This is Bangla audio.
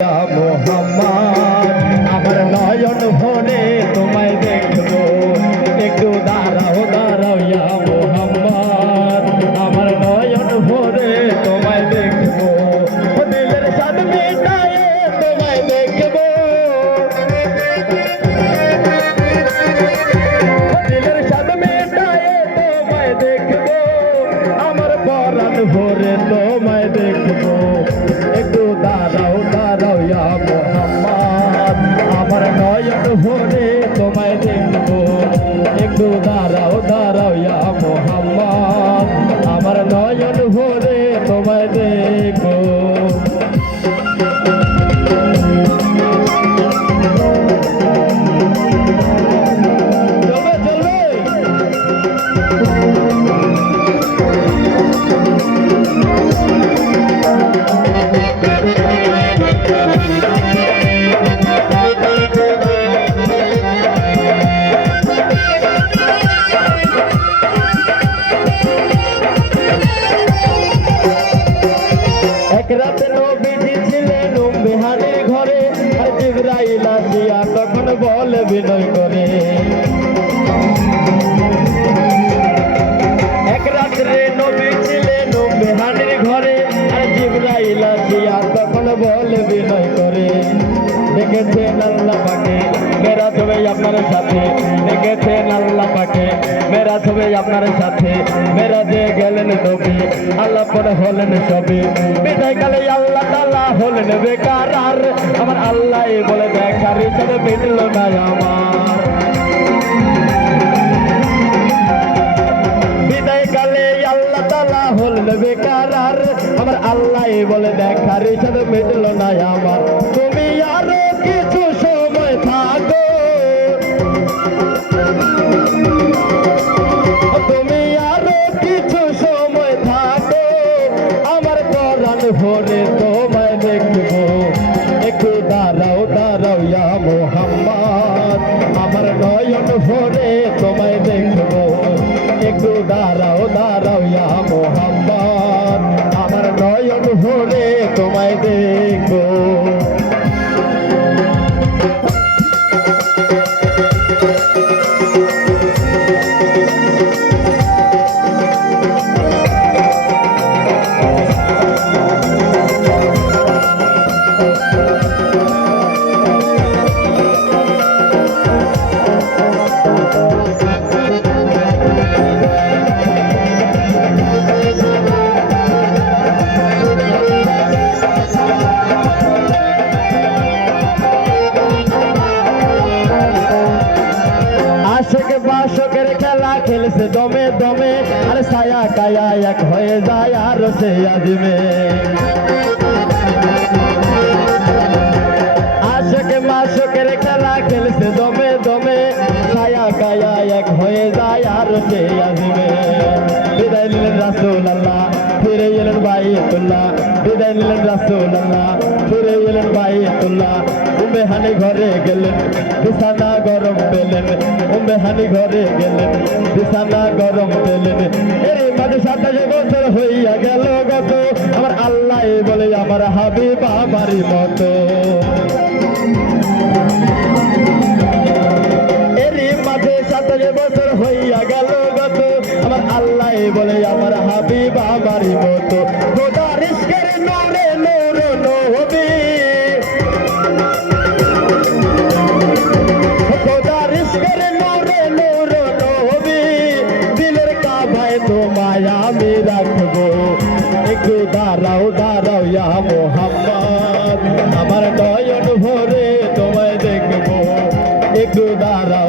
মোহাম্মদ আমার নয়ন ভরে তোমায় দেখবো, একটু দাঁড়াও দাঁড়াও ইয়া মোহাম্মদ আমার নয়ন ভরে তোমায় দেখবো, দিলের সাদ মেটায়ে তোমায় দেখবো, দিলের সাদ মেটায়ে তোমায় দেখবো, আমার পরাণ ভরে তোমায় দেখবো, একটু দাঁড়াও দাঁড়াও ইয়া মোহাম্মদ আমার নয়ন ভরে তোমায় দেখবো, একটু দাঁড়াও দাঁড়াও ইয়া মোহাম্মদ আমার নয়ন ভরে তোমায় দেখবো। এক রাতে নবীজি ছিলেন উম্মেহানির ঘরে, আর জিবরাইল আসিয়া তখন বলে বিনয় করে, এক রাত্রে নবী ছিলেন উম্মেহানির ঘরে, আর জিবরাইল আসিয়া তখন বলে বিনয় করে, দেখেছেন আল্লাহ পাকে মেরাজ হবে আপনার সাথে, দেখেছেন আল্লাহ পাকে মেরাজ হবে আপনার সাথে, মেরাজে গেলেন নবী আল্লাহ পরে হলেন সবই, বিদায় কালে আল্লাহ তাআলা হলেন বেকার, আর আমার আল্লাহ বলে দেখার ইচ্ছা মিটল না আমার, বিদায় কালে আল্লাহ তাআলা হলেন বেকার, আর আমার আল্লাহ বলে দেখার ইচ্ছা মিটল না আমার, তুমি আরো কিছু সময় থাকো, তুমি আরো কিছু সময় থাকো, আমার পরাণ ভরে তোমায় দেখবো, একটু দাঁড়াও দাঁড়াও ইয়া মোহাম্মদ আমার নয়ন ভরে তোমায় দেখবো, একটু দাঁড়াও দাঁড়াও ইয়া মোহাম্মদ আমার নয়ন ভরে তোমায় দেখবো। আশেক বাসকের খেলা খেলছে দমে দমে, আর ছায়া কায়া এক হয়ে যায় আর সে আজিমে, আশেক বাসকের খেলা খেলছে দমে দমে, ছায়া কায়া এক হয়ে যায় আর সে আজিমে, বিদায় নিলেন রাসূলুল্লাহ ফিরে এলেন বাইতুল্লাহ, বিদায় নিলেন রাসূলুল্লাহ ফিরে এলেন বাইতুল্লাহ, উম্মেহানি ঘরে গেলেন বিছানা গরম পেলেন, উম্মেহানি ঘরে গেলেন বিছানা গরম পেলেন, এর মাঝে 27 বছর হইয়া গেল গত, আমার আল্লাহ বলে আমার হাবিব আমারই মতো, এর মাঝে 27 বছর হইয়া গেল গত, আমার আল্লাহ বলে আমার হাবিব আমারই মতো, খোদার ইশকের নূরে নূর নবী, খোদার ইশকের নূরে নূর নবী, দিলের কাবায় তোমায় আমি রাখবো, একটু দাঁড়াও দাঁড়াও ইয়া মোহাম্মদ আমার নয়ন ভরে তোমায় দেখবো, একটু দাঁড়াও